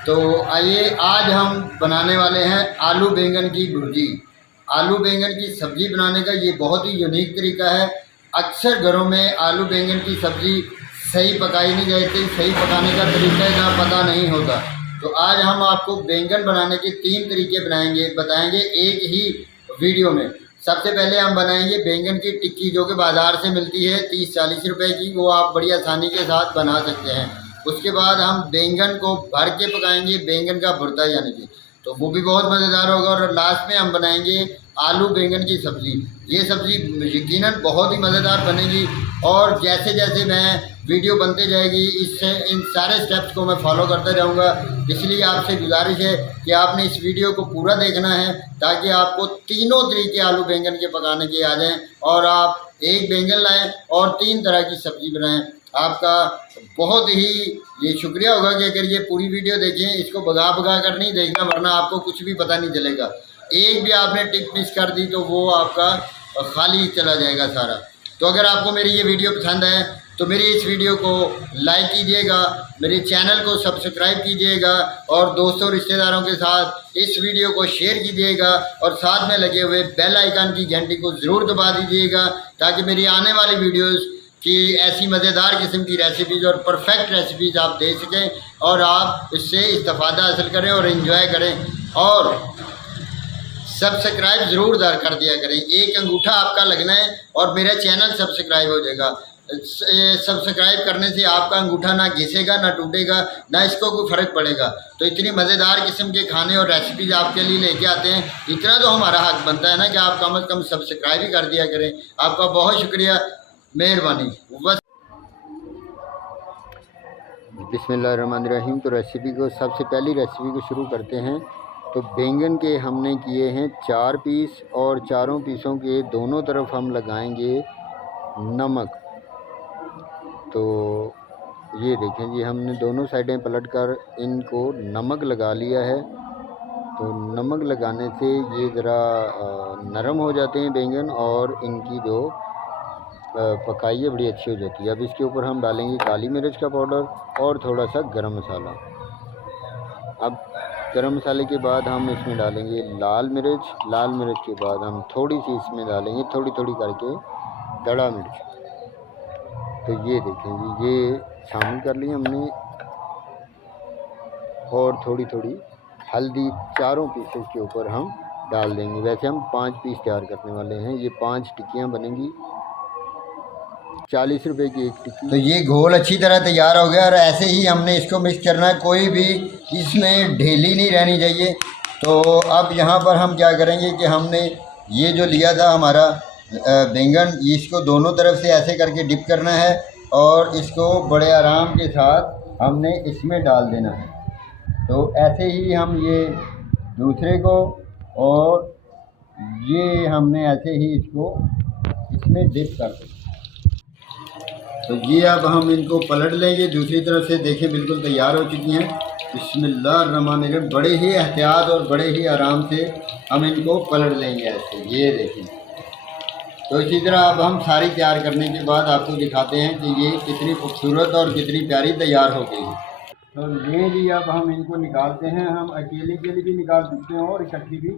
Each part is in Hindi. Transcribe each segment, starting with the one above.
तो आइए, आज हम बनाने वाले हैं आलू बैंगन की भुर्जी। आलू बैंगन की सब्ज़ी बनाने का ये बहुत ही यूनिक तरीका है। अक्सर घरों में आलू बैंगन की सब्ज़ी सही पकाई नहीं जाती, सही पकाने का तरीका का पता नहीं होता। तो आज हम आपको बैंगन बनाने के 3 तरीके बताएंगे एक ही वीडियो में। सबसे पहले हम बनाएंगे बैंगन की टिक्की, जो कि बाज़ार से मिलती है 30-40 रुपए की। वो आप बड़ी आसानी के साथ बना सकते हैं। उसके बाद हम बैंगन को भर के पकाएंगे, बैंगन का भुर्ता यानी कि, तो वो भी बहुत मज़ेदार होगा। और लास्ट में हम बनाएंगे आलू बैंगन की सब्ज़ी। ये सब्ज़ी यकीनन बहुत ही मज़ेदार बनेगी। और जैसे जैसे मैं वीडियो बनते जाएगी, इससे इन सारे स्टेप्स को मैं फॉलो करता जाऊंगा। इसलिए आपसे गुजारिश है कि आपने इस वीडियो को पूरा देखना है, ताकि आपको तीनों तरीके आलू बैंगन के पकाने के आ जाएँ और आप एक बैंगन लाएँ और 3 तरह की सब्ज़ी बनाएँ। आपका बहुत ही ये शुक्रिया होगा कि अगर ये पूरी वीडियो देखें। इसको भगा भगा कर नहीं देखना, वरना आपको कुछ भी पता नहीं चलेगा। एक भी आपने टिप मिस कर दी तो वो आपका खाली चला जाएगा सारा। तो अगर आपको मेरी ये वीडियो पसंद है तो मेरी इस वीडियो को लाइक कीजिएगा, मेरे चैनल को सब्सक्राइब कीजिएगा और दोस्तों रिश्तेदारों के साथ इस वीडियो को शेयर कीजिएगा। और साथ में लगे हुए बेल आइकन की घंटी को ज़रूर दबा दीजिएगा, ताकि मेरी आने वाली वीडियोस कि ऐसी मज़ेदार किस्म की रेसिपीज़ और परफेक्ट रेसिपीज़ आप देख सकें और आप इससे इस्तेफादा हासिल करें और इन्जॉय करें। और सब्सक्राइब ज़रूर कर दिया करें। एक अंगूठा आपका लगना है और मेरा चैनल सब्सक्राइब हो जाएगा। सब्सक्राइब करने से आपका अंगूठा ना घिसेगा, ना टूटेगा, ना इसको कोई फ़र्क पड़ेगा। तो इतनी मज़ेदार किस्म के खाने और रेसिपीज़ आपके लिए लेके आते हैं। इतना तो हमारा हक बनता है ना कि आप कम से कम सब्सक्राइब ही कर दिया करें। आपका बहुत शुक्रिया, मेहरबानी। बस बिस्मिल्लाहिर्रहमानिर्रहीम। तो रेसिपी को, सबसे पहली रेसिपी को शुरू करते हैं। तो बैंगन के हमने किए हैं 4 पीस और चारों पीसों के दोनों तरफ हम लगाएंगे नमक। तो ये देखें जी, हमने दोनों साइडें पलटकर इनको नमक लगा लिया है। तो नमक लगाने से ये ज़रा नरम हो जाते हैं बैंगन और इनकी जो पकाई है बड़ी अच्छी हो जाती है। अब इसके ऊपर हम डालेंगे काली मिर्च का पाउडर और थोड़ा सा गरम मसाला। अब गरम मसाले के बाद हम इसमें डालेंगे लाल मिर्च। लाल मिर्च के बाद हम थोड़ी सी इसमें डालेंगे, थोड़ी थोड़ी करके, दड़ा मिर्च। तो ये देखें जी, ये शामिल कर ली हमने। और थोड़ी थोड़ी हल्दी चारों पीसेस के ऊपर हम डाल देंगे। वैसे हम 5 पीस तैयार करने वाले हैं। ये 5 टिक्कियाँ बनेंगी, 40 रुपए की एक टिक्की। तो ये घोल अच्छी तरह तैयार हो गया और ऐसे ही हमने इसको मिक्स करना है, कोई भी इसमें ढीली नहीं रहनी चाहिए। तो अब यहाँ पर हम क्या करेंगे कि हमने ये जो लिया था हमारा बैंगन, इसको दोनों तरफ से ऐसे करके डिप करना है और इसको बड़े आराम के साथ हमने इसमें डाल देना है। तो ऐसे ही हम ये दूसरे को, और ये हमने ऐसे ही इसको इसमें डिप कर दें। तो ये अब हम इनको पलट लेंगे दूसरी तरफ से। देखें बिल्कुल तैयार हो चुकी हैं। बिस्मिल्लाहिर्रहमानिर्रहीम। बड़े ही एहतियात और बड़े ही आराम से हम इनको पलट लेंगे ऐसे। ये देखें। तो इसी तरह अब हम सारी तैयार करने के बाद आपको दिखाते हैं कि ये कितनी खूबसूरत और कितनी प्यारी तैयार हो गई। तो ये जी, अब हम इनको निकालते हैं। हम अकेले के लिए भी निकाल सकते हैं और इकट्ठी भी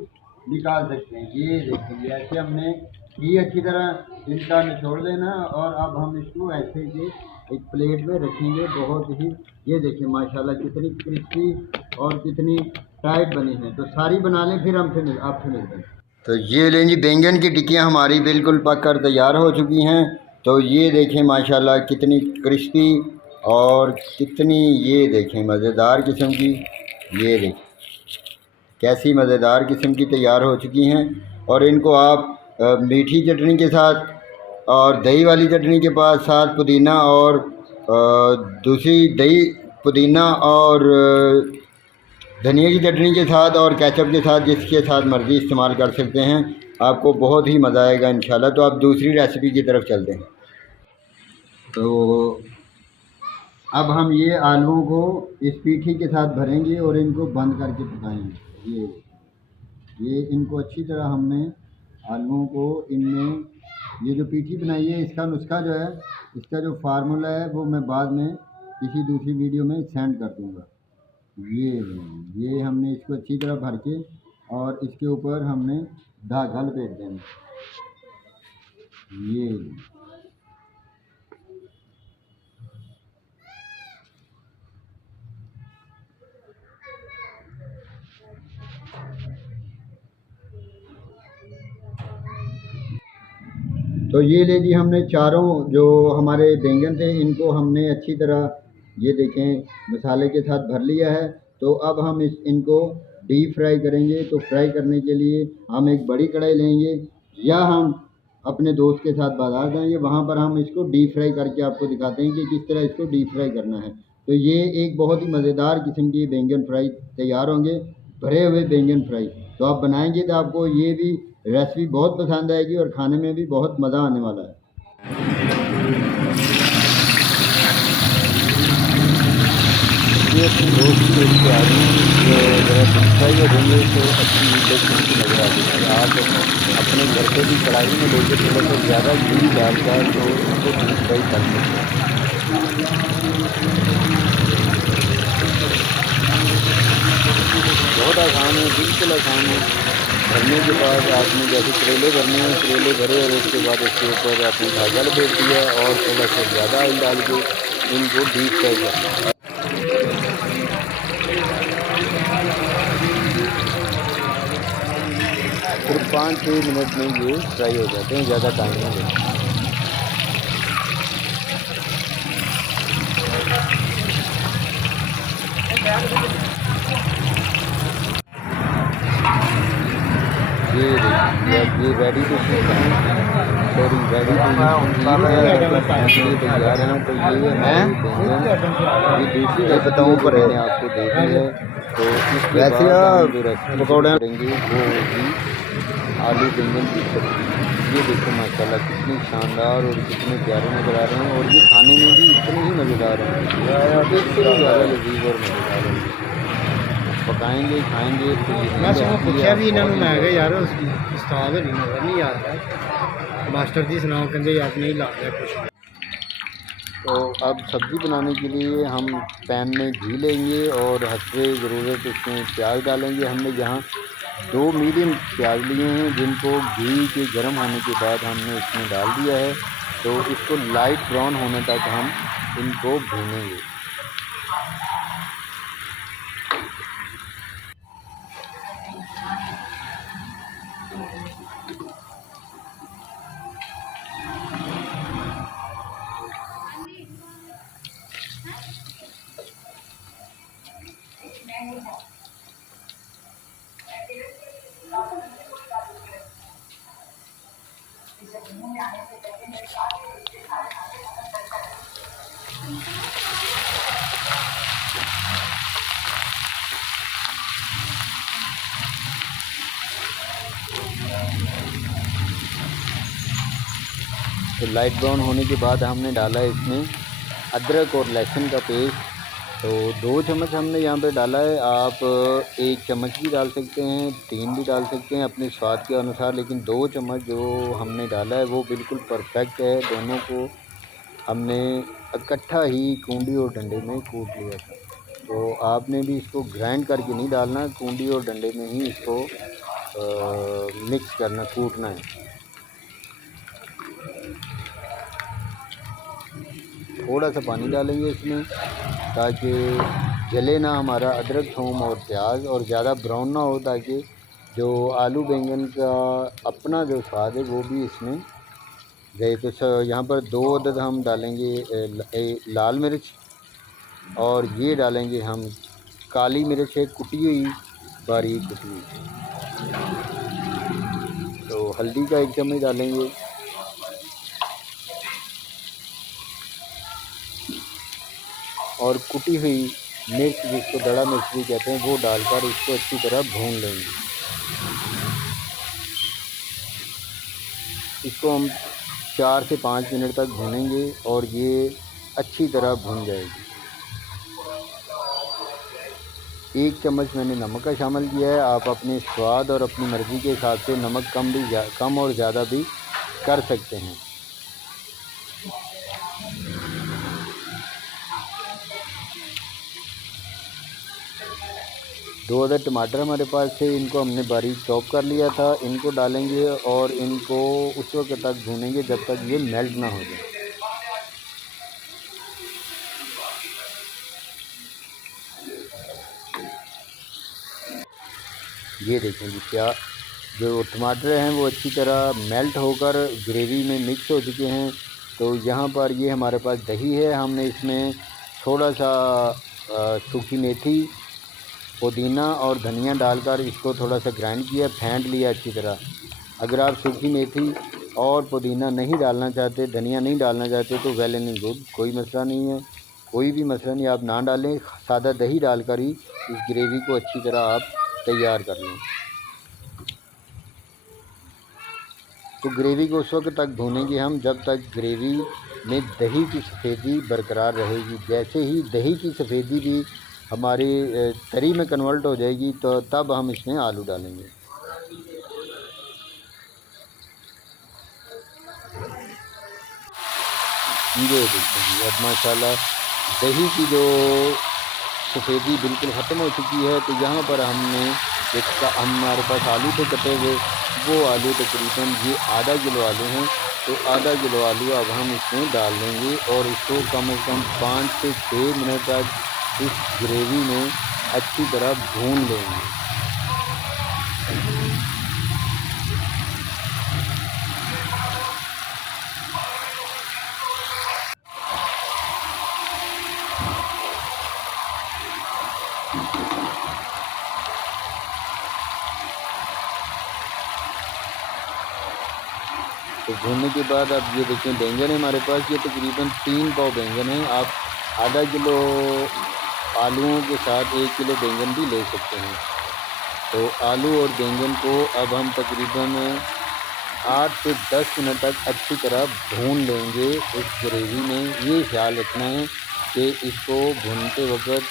निकाल सकते हैं। ये देखिए, ऐसे हमने ये अच्छी तरह इनका निचोड़ देना। और अब हम इसको ऐसे के एक प्लेट में रखेंगे। बहुत ही, ये देखिए माशाल्लाह कितनी क्रिस्पी और कितनी टाइट बनी है। तो सारी बना लें, फिर आपसे मिलते हैं। तो ये लें जी, बैंगन की टिक्कियाँ हमारी बिल्कुल पक कर तैयार हो चुकी हैं। तो ये देखें माशाल्लाह कितनी क्रिस्पी और कितनी, ये देखें मज़ेदार किस्म की, ये देखें कैसी मज़ेदार किस्म की तैयार हो चुकी हैं। और इनको आप मीठी चटनी के साथ और दही वाली चटनी के साथ पुदीना और दूसरी दही, पुदीना और धनिया की चटनी के साथ और केचप के साथ, जिसके साथ मर्ज़ी इस्तेमाल कर सकते हैं। आपको बहुत ही मज़ा आएगा इंशाल्लाह। तो आप दूसरी रेसिपी की तरफ चलते हैं। तो अब हम ये आलूओं को इस पीठी के साथ भरेंगे और इनको बंद करके पकाएंगे। ये इनको अच्छी तरह हमने आलूओं को इनमें, ये जो पीठी बनाई है, इसका नुस्खा जो है, इसका जो फार्मूला है, वो मैं बाद में किसी दूसरी वीडियो में सेंड कर दूँगा। ये हमने इसको अच्छी तरह भर के और इसके ऊपर हमने धागा लपेट देना। ये तो ये ले जी, हमने चारों जो हमारे बैंगन थे इनको हमने अच्छी तरह ये देखें मसाले के साथ भर लिया है। तो अब हम इनको डीप फ्राई करेंगे। तो फ्राई करने के लिए हम एक बड़ी कढ़ाई लेंगे या हम अपने दोस्त के साथ बाज़ार जाएंगे, वहाँ पर हम इसको डीप फ्राई करके आपको दिखाते हैं कि किस तरह इसको डीप फ्राई करना है। तो ये एक बहुत ही मज़ेदार किस्म की बैंगन फ्राई तैयार होंगे, भरे हुए बैंगन फ्राई। तो आप बनाएंगे तो आपको ये भी रेसिपी बहुत पसंद आएगी और खाने में भी बहुत मज़ा आने वाला है। ये अपने दोस्त के लिए आ रही हैं, जो ज़रा डीप फ्राई हो जाएंगे तो अच्छी लुक उनकी नज़र आ जाएगी। आप अपने घर पे भी कढ़ाई में लेके थोड़ा सा ज़्यादा घी डालकर तो उसको डीप फ्राई कर सकते हैं। बहुत आसान है, बिल्कुल आसान है। भरने के बाद आपने जैसे करेले भरने हैं, करेले भरे और उसके बाद उसके ऊपर आपने धागा लपेट दिया और थोड़ा सा ज़्यादा ऑयल डाल के इनको डीप फ्राई करना है। सिर्फ 5-6 मिनट में ये फ्राई हो जाते हैं, ज़्यादा टाइम नहीं लगता। ये देखिए अब ये रेडी टू कुक है, सॉरी रेडी टू ईट तैयार हैं। तो ये बैंगन ये दूसरी रेसिपी पर मैंने आपको दे दी है। तो इसके बाद हम जो रेसिपी करेंगे वो होगी आलू बैंगन की सब्ज़ी। ये देखो माशाल्लाह कितनी शानदार और कितने प्यारे नज़र आ रहे हैं और ये खाने में भी इतने ही मज़ेदार हैं, इससे भी ज़्यादा लजीज और मज़ेदार होंगे। पकाएंगे खाएंगे तो मैं सगों पुछया भी इन्होंने, मैं कहा यार उस्ताद होनी नज़र नहीं आ रहा, मास्टर जी सुनाओ, कहते यार नहीं ला रहा कुछ। तो अब सब्ज़ी बनाने के लिए हम पैन में घी लेंगे और हस्बे ज़रूरत उसमें प्याज डालेंगे। हमने यहाँ 2 मीडियम प्याज लिए हैं जिनको घी के गर्म होने के बाद हमने इसमें डाल दिया है। तो इसको लाइट ब्राउन होने तक हम इनको भूनेंगे। तो लाइट ब्राउन होने के बाद हमने डाला इसमें अदरक और लहसुन का पेस्ट। तो 2 चम्मच हमने यहाँ पे डाला है। आप 1 चम्मच भी डाल सकते हैं, 3 भी डाल सकते हैं अपने स्वाद के अनुसार, लेकिन 2 चम्मच जो हमने डाला है वो बिल्कुल परफेक्ट है। दोनों को हमने इकट्ठा ही कूंडी और डंडे में कूट लिया था। तो आपने भी इसको ग्राइंड करके नहीं डालना, कूंडी और डंडे में ही इसको मिक्स करना, कूटना है। थोड़ा सा पानी डालेंगे इसमें ताकि जले ना हमारा अदरक थूम और प्याज, और ज़्यादा ब्राउन ना हो, ताकि जो आलू बैंगन का अपना जो स्वाद है वो भी इसमें गए। तो यहाँ पर 2 अदद हम डालेंगे लाल मिर्च और ये डालेंगे हम काली मिर्च है कुटी हुई, बारीक कुटी हुई। तो हल्दी का 1 चम्मच डालेंगे और कुटी हुई मिर्च जिसको दड़ा मिर्च भी कहते हैं वो डालकर इसको अच्छी तरह भून लेंगे। इसको हम 4 से 5 मिनट तक भूनेंगे और ये अच्छी तरह भून जाएगी। 1 चम्मच मैंने नमक का शामिल किया है। आप अपने स्वाद और अपनी मर्ज़ी के हिसाब से नमक कम और ज़्यादा भी कर सकते हैं। 2 अदर टमाटर हमारे पास थे, इनको हमने बारीक चॉप कर लिया था। इनको डालेंगे और इनको उस वक्त तक भूनेंगे जब तक ये मेल्ट ना हो जाए। ये देखें जी, क्या जो टमाटर हैं वो अच्छी तरह मेल्ट होकर ग्रेवी में मिक्स हो चुके हैं। तो यहाँ पर ये हमारे पास दही है, हमने इसमें थोड़ा सा सूखी मेथी, पुदीना और धनिया डालकर इसको थोड़ा सा ग्राइंड किया, फेंट लिया अच्छी तरह। अगर आप सूखी मेथी और पुदीना नहीं डालना चाहते, धनिया नहीं डालना चाहते तो वेल एंड गुड, कोई मसला नहीं है, कोई भी मसला नहीं, आप ना डालें। सादा दही डालकर ही इस ग्रेवी को अच्छी तरह आप तैयार कर लें। तो ग्रेवी को उस वक्त तक भूनेंगे हम जब तक ग्रेवी में दही की सफ़ेदी बरकरार रहेगी। जैसे ही दही की सफ़ेदी भी हमारी तरी में कन्वर्ट हो जाएगी तो तब हम इसमें आलू डालेंगे। ये देखिए जी, अब माशाल्लाह दही की जो सफ़ेदी बिल्कुल ख़त्म हो चुकी है। तो यहाँ पर हमने हमारे पास आलू थे कटे हुए, वो आलू तकरीबन ये आधा किलो आलू हैं। तो आधा किलो आलू अब हम इसमें डाल देंगे और इसको कम से कम 5 से 6 मिनट तक इस ग्रेवी में अच्छी तरह भून लेंगे। तो भूनने के बाद अब ये देखें बैंगन है हमारे पास, ये तकरीबन 3 पाव बैंगन है। आप आधा किलो आलूओं के साथ 1 किलो बैंगन भी ले सकते हैं। तो आलू और बैंगन को अब हम तकरीबन 8 से 10 मिनट तक अच्छी तरह भून लेंगे इस ग्रेवी में। ये ख्याल रखना है कि इसको भूनते वक्त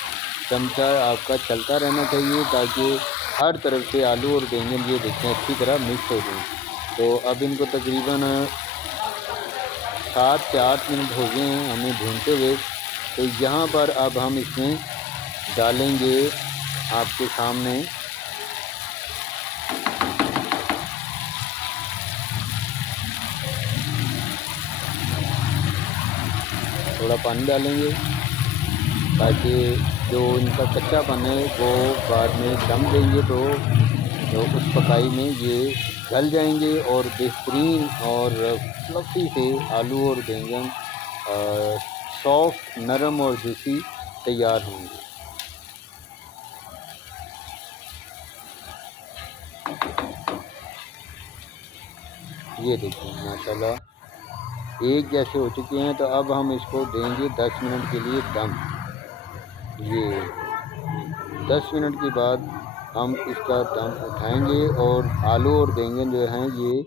चमचा आपका चलता रहना चाहिए ताकि हर तरफ से आलू और बैंगन ये देखें अच्छी तरह मिक्स हो जाए। तो अब इनको तकरीबन 7 से 8 मिनट हो गए हैं हमें भूनते हुए। तो यहाँ पर अब हम इसमें डालेंगे आपके सामने थोड़ा पानी डालेंगे ताकि जो इनका कच्चापन है वो बाद में दम देंगे तो उस पकाई में ये गल जाएंगे और बेहतरीन और फ्लफ़ी से आलू और बैंगन सॉफ्ट, नरम और जूसी तैयार होंगे। ये देखिए माशाल्लाह एक जैसे हो चुके हैं। तो अब हम इसको देंगे 10 मिनट के लिए दम। ये 10 मिनट के बाद हम इसका दम उठाएंगे और आलू और बैंगन जो हैं ये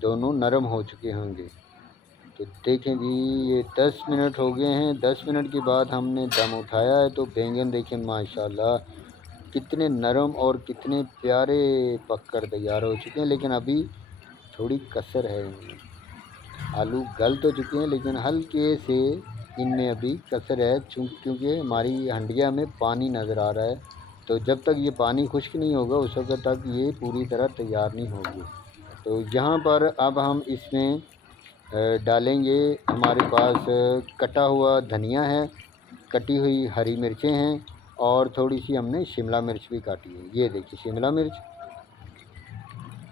दोनों नरम हो चुके होंगे। तो देखें जी ये 10 मिनट हो गए हैं। 10 मिनट के बाद हमने दम उठाया है तो बैंगन देखें माशाल्लाह कितने नरम और कितने प्यारे पककर तैयार हो चुके हैं। लेकिन अभी थोड़ी कसर है इनमें। आलू गल तो चुके हैं लेकिन हल्के से इनमें अभी कसर है क्योंकि हमारी हंडिया में पानी नज़र आ रहा है। तो जब तक ये पानी खुश्क नहीं होगा उस वक्त तक ये पूरी तरह तैयार नहीं होगी। तो यहाँ पर अब हम इसमें डालेंगे, हमारे पास कटा हुआ धनिया है, कटी हुई हरी मिर्चें हैं और थोड़ी सी हमने शिमला मिर्च भी काटी है। ये देखिए शिमला मिर्च,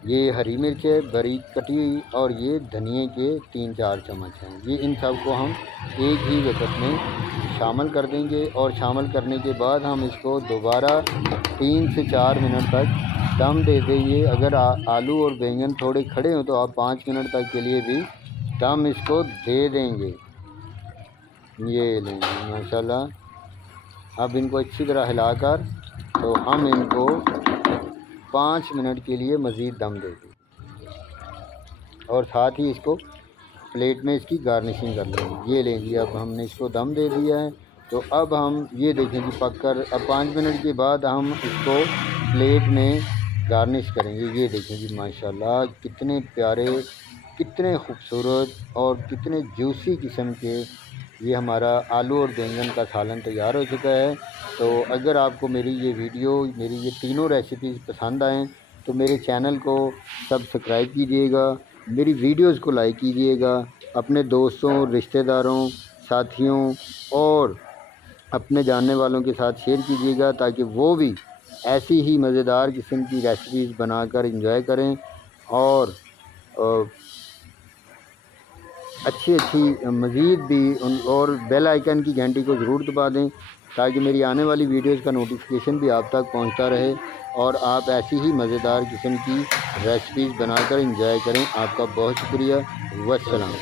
ये हरी मिर्च है बारीक कटी हुई और ये धनिए के 3-4 चम्मच हैं। ये इन सब को हम एक ही वक्त में शामिल कर देंगे और शामिल करने के बाद हम इसको दोबारा 3 से 4 मिनट तक दम दे देंगे। अगर आलू और बैंगन थोड़े खड़े हों तो आप 5 मिनट तक के लिए भी दम इसको दे देंगे। ये लेंगे माशाल्लाह। अब इनको अच्छी तरह हिलाकर तो हम इनको 5 मिनट के लिए मज़ीद दम दे दें और साथ ही इसको प्लेट में इसकी गार्निशिंग कर लेंगे। ये लेंगे अब हमने इसको दम दे दिया है। तो अब हम ये देखें कि पककर अब 5 मिनट के बाद हम इसको प्लेट में गार्निश करेंगे। ये देखें जी माशाल्लाह कितने प्यारे, कितने खूबसूरत और कितने जूसी किस्म के ये हमारा आलू और बैंगन का सालन तैयार हो चुका है। तो अगर आपको मेरी ये वीडियो, मेरी ये तीनों रेसिपीज़ पसंद आएँ तो मेरे चैनल को सब्सक्राइब कीजिएगा, मेरी वीडियोज़ को लाइक कीजिएगा, अपने दोस्तों, रिश्तेदारों, साथियों और अपने जानने वालों के साथ शेयर कीजिएगा ताकि वो भी ऐसी ही मज़ेदार किस्म की रेसिपीज़ बनाकर एंजॉय करें और अच्छी मज़ीद भी और बेल आइकन की घंटी को ज़रूर दबा दें ताकि मेरी आने वाली वीडियोज़ का नोटिफिकेशन भी आप तक पहुंचता रहे और आप ऐसी ही मज़ेदार किस्म की रेसिपीज़ बनाकर एंजॉय करें। आपका बहुत शुक्रिया। वस्सलाम।